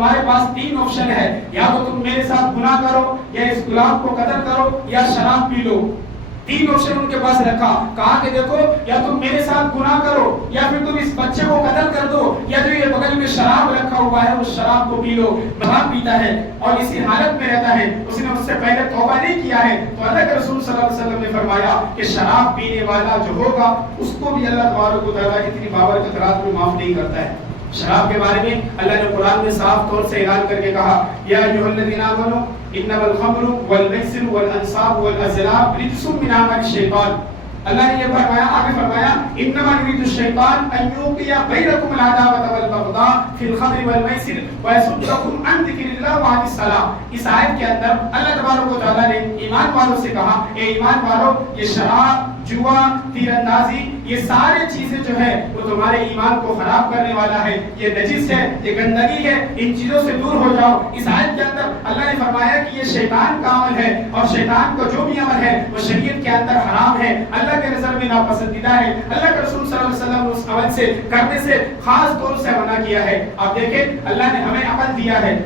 تمہارے پاس تین آپشن ہے، یا تو تم میرے ساتھ گناہ کرو، یا اس غلام کو قتل کرو، یا شراب پی لو۔ تین آپشن ان کے پاس رکھا، کہا کہ دیکھو یا تم میرے ساتھ گناہ کرو، یا پھر تم اس بچے کو قتل کر دو، یا جو یہ بغل میں شراب رکھا ہوا ہے اس شراب کو پی لو۔ شراب پیتا ہے اور اسی حالت میں رہتا ہے، اس نے اس سے پہلے توبہ نہیں کیا ہے، تو اللہ کے رسول صلی اللہ علیہ وسلم نے فرمایا کہ شراب پینے والا جو ہوگا اس کو بھی اللہ تبارک و تعالیٰ اتنی بابرکت رات میں معاف نہیں کرتا ہے۔ شراب کے بارے میں اللہ نے قرآن میں صاف طور سے اعلان کر کے کہا، یا ایھا الذین آمنوا انما الخمر والمیسر والانصاب والازلام رجس من عمل الشیطان۔ اللہ نے یہ فرمایا، آگے فرمایا انما یرید الشیطان ان یوقع بینکم العداوۃ والبغضاء فی الخمر والمیسر ویصدکم عن ذکر اللہ وعن الصلاۃ۔ اس آیت کے اندر اللہ تبارک و تعالیٰ نے ایمان والوں سے کہا، اے ایمان والو، یہ شراب، جوا، تیر اندازی، یہ سارے چیزیں جو ہے وہ تمہارے ایمان کو خراب کرنے والا ہے، یہ نجس ہے، یہ گندگی ہے، ان چیزوں سے دور ہو جاؤ۔ اس آیت کے اندر اللہ نے فرمایا کہ یہ شیطان کا عمل ہے، اور شیطان کا جو بھی عمل ہے وہ شریعت کے اندر حرام ہے، اللہ کے نظر میں ناپسندیدہ ہے، اللہ کے رسول صلی اللہ علیہ وسلم نے اس عمل سے کرنے سے خاص طور سے منع کیا ہے۔ اب دیکھیں اللہ نے ہمیں عقل دیا ہے،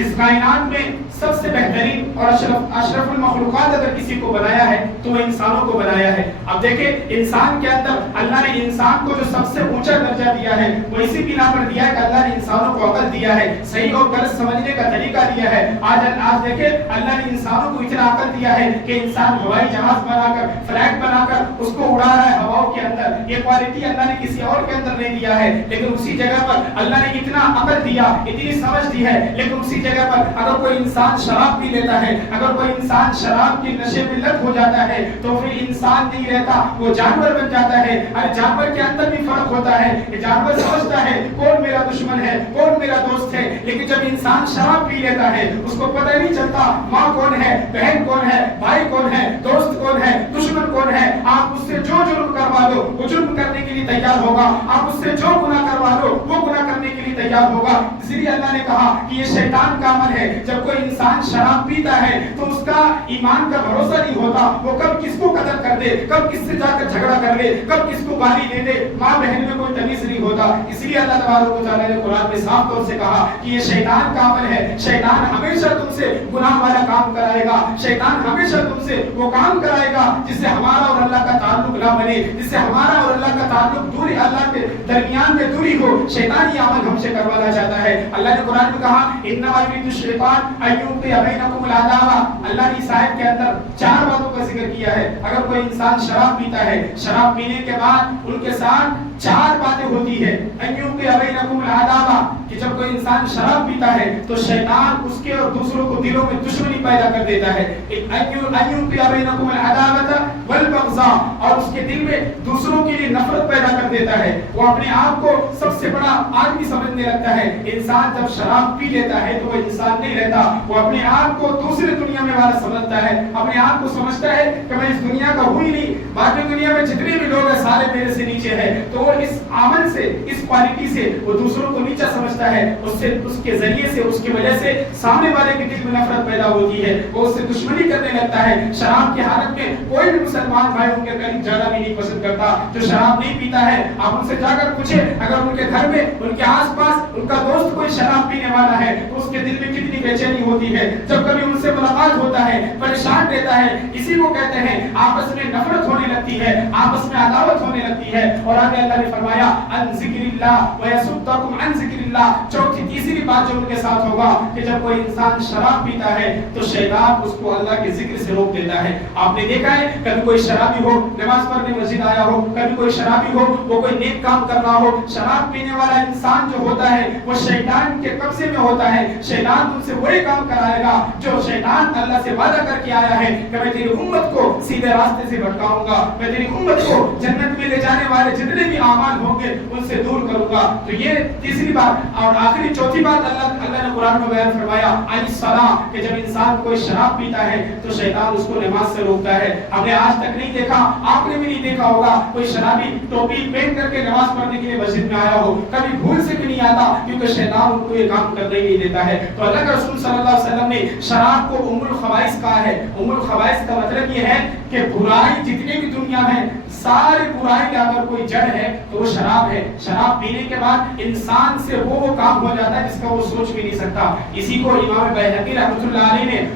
اس کائنات میں سب سے بہترین اور اشرف المخلوقات اگر کسی کو بنایا ہے تو وہ انسانوں کو بنایا ہے۔ اب دیکھیں انسان کے اندر اللہ نے انسان کو جو سب سے اونچا درجہ دیا ہے وہ اسی بنا پر دیا ہے کہ اللہ نے انسانوں کو عقل دیا ہے، صحیح اور غلط سمجھنے کا طریقہ دیا ہے۔ آج دیکھیں اللہ نے انسانوں کو اتنا عقل دیا ہے کہ انسان ہوائی جہاز بنا کر، فلائٹ بنا کر اس کو اڑا رہا ہے ہواؤں کے اندر۔ یہ کوالٹی اللہ نے کسی اور کے اندر نہیں دیا ہے، لیکن اسی جگہ پر اللہ نے اتنا عقل دیا، اتنی سمجھ دی ہے، لیکن اسی جگہ پر اگر کوئی انسان شراب پی لیتا ہے، اگر کوئی انسان شراب کے نشے میں لت ہو جاتا ہے تو پھر انسان نہیں رہتا، وہ جانور بن جاتا ہے۔ اور جانور کے اندر بھی فرق ہوتا ہے کہ جانور سمجھتا ہے کون میرا دشمن ہے، کون میرا دوست ہے، لیکن جب انسان شراب پی لیتا ہے اس کو پتہ نہیں چلتا ماں کون ہے، بہن کون ہے، بھائی کون ہے، دوست کون ہے، دشمن کون ہے۔ آپ اس سے جو جرم کروا دو وہ جرم کرنے کے لیے تیار ہوگا، آپ اس سے جو گناہ کروا دو وہ گناہ کرنے کے لیے تیار ہوگا۔ اس لیے اللہ نے کہا کہ یہ شیطان کا عمل ہے۔ جب کوئی انسان شراب پیتا ہے تو اس کا ایمان کا بھروسہ نہیں ہوتا، وہ کب کس کو قتل کر دے، کب کس سے جا کر جھگڑا کر لے، کب کس کو گالی دے دے، ماں بہن میں کوئی تمیز نہیں ہوتا۔ اس لیے اللہ تبارک و تعالیٰ نے قرآن میں صاف طور سے کہا کہ یہ شیطان کا عمل ہے۔ شیطان ہمیشہ تم سے گناہ والا کام کرائے گا، شیطان ہمیشہ تم سے وہ کام کرائے گا جس سے ہمارا اور اللہ کا تعلق نہ بنے، جس سے ہمارا اور اللہ کا تعلق دوری، اللہ کے درمیان میں دوری ہو۔ شیطان یہ عمل ہم سے کروانا چاہتا ہے۔ اللہ نے قرآن میں کہا انما یرید الشیطان ان یوقع بینکم العداوۃ۔ اللہ نے اس آیت کے اندر چار باتوں کا ذکر کیا ہے۔ اگر کوئی انسان شراب پیتا ہے، شراب پینے کے بعد ان کے ساتھ چار باتیں ہوتی ہے۔ ان یوقع بینکم العداوۃ، کہ جب کوئی انسان شراب پیتا ہے تو شیطان اس کے اور دوسروں کو دلوں میں دشمنی پیدا کر دیتا ہے۔ ان یوقع بینکم العداوۃ والبغضاء، اور اس کے دل میں دوسروں کے لیے نفرت پیدا کر دیتا ہے۔ وہ اپنے آپ کو سب سے بڑا آدمی سمجھنے لگتا ہے۔ انسان جب شراب پی لیتا ہے تو وہ انسان نہیں رہتا، وہ اپنے آپ کو دوسری دنیا میں والا سمجھتا ہے، اپنے آپ کو سمجھتا ہے کہ میں اس دنیا کا ہوں ہی نہیں، باقی دنیا میں جتنے بھی لوگ ہیں سارے میرے سے نیچے ہیں۔ تو وہ اس عمل سے، اس کوالٹی سے وہ دوسروں کو نیچا سمجھتا ہے، اس کے ذریعے سے، اس کی وجہ سے سامنے والے کے دل میں نفرت پیدا ہوتی ہے، وہ اس سے دشمنی کرنے لگتا ہے۔ شراب کی حالت میں کوئی بھی مسلمان بھائی ان کے قریب جانا بھی نہیں پسند کرتا۔ جو شراب نہیں پیتا ہے آپ ان سے جا کر پوچھیں، اگر ان کے گھر میں، ان کے آس پاس ان کا دوست کوئی شراب پینے والا ہے تو اس کے دل میں کتنی بے چینی ہوتی ہے۔ جب کبھی ان سے ملاقات ہوتا ہے پریشان دیتا ہے، اسی کو کہتے ہیں آپس میں نفرت ہونے لگتی ہے، آپس میں عداوت ہونے لگتی ہے۔ اور آگے اللہ نے فرمایا ان ذکر اللہ ویصدکم عن ذکر اللہ۔ چوتھی تیسری بات جو ان کے ساتھ ہوگا کہ جب کوئی انسان شراب پیتا ہے تو شیطان اس کو اللہ کے ذکر سے روک دیتا ہے۔ آپ نے دیکھا ہے کبھی کوئی شرابی ہو نماز پڑھنے مسجد آیا ہو، کبھی کوئی شرابی ہو وہ کوئی نیک کام کر رہا ہو، شراب پینے والا انسان جو ہوتا ہے وہ شیطان کے قبضے میں ہوتا ہے۔ شیطان ان سے وہی کام کرائے گا جو شیطان اللہ سے وعدہ کر کے آیا ہے کہ میں تیری امت کو سیدھے راستے سے بھٹکاؤں گا، میں تیری امت کو جنت میں لے جانے والے جتنے بھی اعمال ہوں گے ان سے دور کروں گا۔ تو یہ تیسری بات اور آخری چوتھی بات اللہ نے قرآن میں بیان فرمایا الصلاۃ، کہ جب انسان کوئی شراب پیتا ہے تو شیطان اس کو نماز سے روکتا ہے۔ ہم نے آج تک نہیں دیکھا، آپ نے بھی نہیں دیکھا ہوگا کوئی شرابی ٹوپی پہن کر کے نماز پڑھنے کے لیے مسجد میں آیا ہو، کبھی بھول سے بھی نہیں آتا کیونکہ شیطان ان کو یہ کام کرنے نہیں دیتا ہے۔ تو اللہ کے رسول صلی اللہ علیہ وسلم نے شراب کو ام الخبائث کہا ہے۔ ام الخبائث کا مطلب یہ ہے کہ برائی جتنے بھی دنیا میں ساری برائی کا اگر کوئی جڑ ہے تو وہ شراب ہے۔ شراب پینے کے بعد انسان سے وہ کام ہو جاتا ہے جس کا وہ سوچ بھی نہیں سکتا. اسی کو امام بیہقی رحمۃ اللہ علیہ نے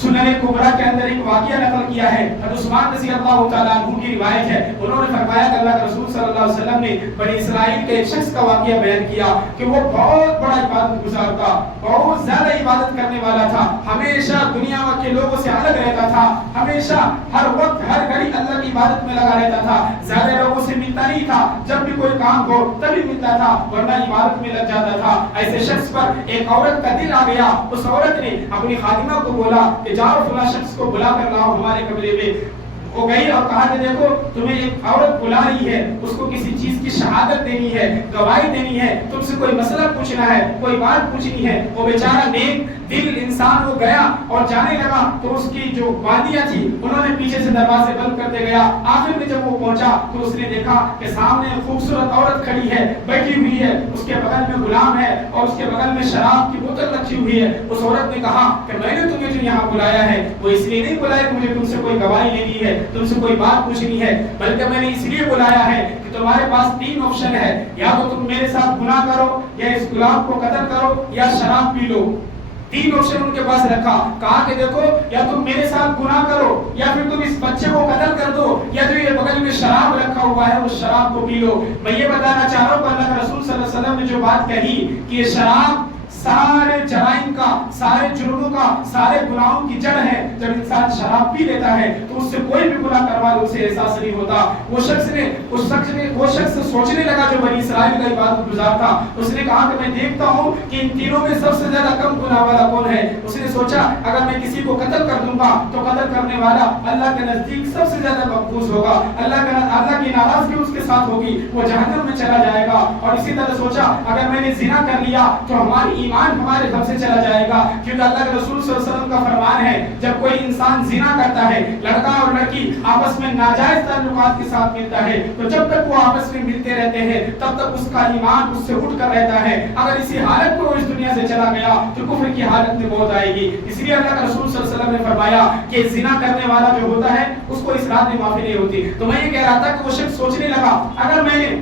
سنن کبریٰ کے اندر ایک واقعہ نقل کیا ہے. حضرت عثمان رضی اللہ تعالیٰ عنہ کی روایت ہے. انہوں نے فرمایا کہ اللہ کے رسول صلی اللہ علیہ وسلم نے بنی اسرائیل کے ایک شخص کا واقعہ بیان کیا کہ وہ بہت بڑا عبادت گزار تھا, بہت زیادہ عبادت کرنے والا تھا, ہمیشہ دنیا کے لوگوں سے الگ رہتا تھا, ہمیشہ ہر وقت ہر گھڑی اللہ کی عبادت میں لگا رہتا تھا, زیادہ لوگوں سے ملتا نہیں تھا, جب بھی کوئی کام ہو تبھی ملتا تھا ورنہ عبادت میں لگ جاتا تھا. ایسے شخص پر ایک عورت کا دل آ گیا. اس عورت نے اپنی خادمہ کو بولا کہ جاؤ فلاں شخص کو بلا کر لاؤ ہمارے قبیلے میں. وہ گئی اور کہا کہ دیکھو تمہیں ایک عورت بلا رہی ہے, اس کو کسی چیز کی شہادت دینی ہے, گواہی دینی ہے, تم سے کوئی مسئلہ پوچھنا ہے, کوئی بات پوچھنی ہے. وہ بیچارہ نیک دل انسان وہ گیا اور جانے لگا تو اس کی جو باندیاں تھی انہوں نے پیچھے سے دروازے بند کرتے گیا. آخر میں جب وہ پہنچا تو اس نے دیکھا کہ سامنے خوبصورت عورت کھڑی ہے, بیٹھی ہوئی ہے, اس کے بغل میں غلام ہے اور اس کے بغل میں شراب کی بوتل رکھی ہوئی ہے. اس عورت نے کہا کہ میں نے تمہیں جو یہاں بلایا ہے وہ اس لیے نہیں بلایا کہ مجھے تم سے کوئی گواہی لینی ہے, تم سے کوئی بات پوچھنی ہے, بلکہ میں نے اس لیے بلایا ہے کہ تمہارے پاس 3 آپشن ہے, یا تو تم میرے ساتھ گناہ کرو, یا اس غلام کو قتل کرو, یا شراب پی لو. 3 آپشن ان کے پاس رکھا. کہا کہ دیکھو یا تم میرے ساتھ گناہ کرو, یا پھر تم اس بچے کو قتل کر دو, یا جو یہ بغل میں شراب رکھا ہوا ہے اس شراب کو پی لو. میں یہ بتانا چاہ رہا ہوں کہ اللہ کے رسول صلی اللہ علیہ وسلم نے جو بات کہی کہ یہ شراب سارے جرائم کا, سارے جرموں کا, سارے گناہوں کی جڑ ہے. جب انسان شراب پی لیتا ہے تو اس سے کوئی بھی گناہ کروا لے اسے احساس نہیں ہوتا. وہ شخص سوچنے لگا جو بنی اسرائیل کا عبادت گزار تھا. اس نے کہا کہ میں دیکھتا ہوں کہ ان تینوں میں سب سے زیادہ کم گناہ والا کون ہے. اس نے سوچا اگر میں کسی کو قتل کر دوں گا تو قتل کرنے والا اللہ کے نزدیک سب سے زیادہ مقبوض ہوگا, اللہ کی ناراضگی اس کے ساتھ ہوگی, وہ جہنم میں چلا جائے گا. اور اسی طرح سوچا اگر میں نے زنا کر لیا تو ہماری ایمان ہمارے گھر سے چلا جائے گا, کیونکہ اللہ کے رسول صلی اللہ علیہ وسلم کا فرمان ہے جب کوئی انسان زنا کرتا ہے, لڑکا اور لڑکی آپس میں ناجائز تعلقات کے ساتھ ملتا ہے, تو جب تک وہ آپس میں ملتے رہتے ہیں تب تک اس کا ایمان اس سے اٹھ کر رہتا ہے. اگر اسی حالت کو اس دنیا سے چلا گیا تو کفر کی حالت میں موت آئے گی. اس لیے اللہ کے رسول صلی اللہ علیہ وسلم نے فرمایا کہ زنا کرنے والا جو ہوتا ہے اس کو اس رات میں معافی نہیں ہوتی. تو میں یہ کہہ رہا تھا کہ وہ شخص سوچنے لگا اگر میں نے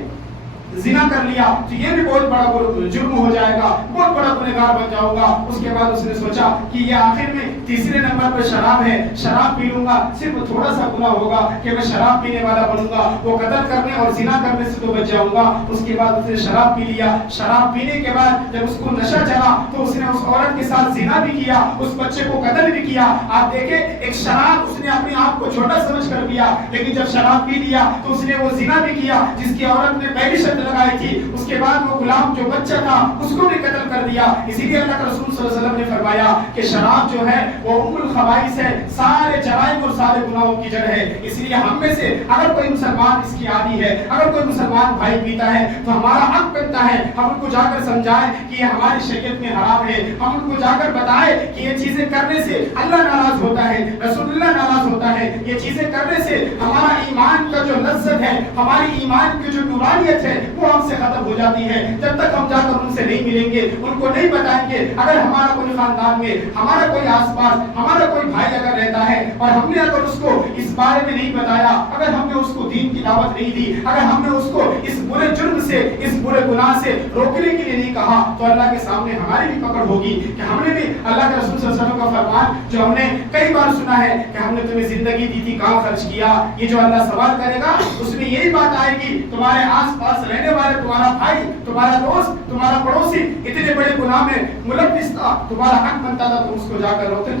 زنا کر لیا تو یہ بھی بہت بڑا جرم ہو جائے گا, بہت بڑا گنہگار بن جاؤں گا. اس کے بعد اس نے سوچا کہ یہ آخر میں تیسرے نمبر پر شراب ہے, شراب پی لوں گا, صرف تھوڑا سا گناہ ہوگا کہ میں شراب پینے والا بنوں گا, وہ قتل کرنے اور زنا کرنے سے تو بچ جاؤں گا. اس کے بعد اس نے شراب پی لیا. شراب پینے کے بعد جب اس کو نشہ چلا تو اس نے اس عورت کے ساتھ زنا بھی کیا, اس بچے کو قتل بھی کیا. آپ دیکھیں ایک شراب اس نے اپنے آپ کو چھوٹا سمجھ کر پیا, لیکن جب شراب پی لیا تو اس نے وہ زنا بھی کیا جس کی عورت نے پہلی شرط لگائی تھی. اس کے بعد وہ غلام جو بچہ تھا اس کو بھی قتل کر دیا. اسی لیے اللہ کے رسول صلی اللہ علیہ وسلم نے فرمایا کہ شراب جو ہے وہ ام الخبائث ہے, سارے جرائم اور سارے گناہوں کی جڑ ہے. اس لیے ہم میں سے اگر کوئی مسلمان اس کی عادی ہے, اگر کوئی مسلمان بھائی پیتا ہے تو ہمارا حق بنتا ہے ہم ان کو جا کر سمجھائیں کہ یہ ہماری شریعت میں حرام ہے, ہم ان کو جا کر بتائیں کہ یہ چیزیں کرنے سے اللہ ناراض ہوتا ہے, رسول اللہ ناراض ہوتا ہے, یہ چیزیں کرنے سے ہمارا ایمان کا جو لذت ہے, ہماری ایمان کی جو نورانیت ہے وہ ہم سے ختم ہو جاتی ہے. جب تک ہم جا کر ان سے نہیں ملیں گے, ان کو نہیں بتائیں گے, اگر ہمارا کوئی خاندان میں, ہمارا کوئی آس پاس, ہمارا کوئی بھائی اگر رہتا ہے اور ہم نے اگر اس کو اس بارے میں نہیں بتایا, اگر ہم نے اس کو دین کی دعوت نہیں دی, اگر ہم نے اس کو اس برے جرم سے, اس برے گناہ سے روکنے کے لیے نہیں کہا, تو اللہ کے سامنے ہماری بھی پکڑ ہوگی کہ ہم نے بھی اللہ کے رسول صلی اللہ علیہ وسلم کا فرمان جو ہم نے کئی بار سنا ہے کہ ہم نے تمہیں زندگی دی تھی کہاں خرچ کیا, یہ جو اللہ سوال کرے گا اس میں یہی بات آئے گی تمہارے آس پاس رہنے والے, تمہارا بھائی, تمہارا دوست, تمہارا پڑوسی اتنے بڑے گناہ میں ملوث تھا, تمہارا حق بنتا تھا تم اس کو جا کر روکتے.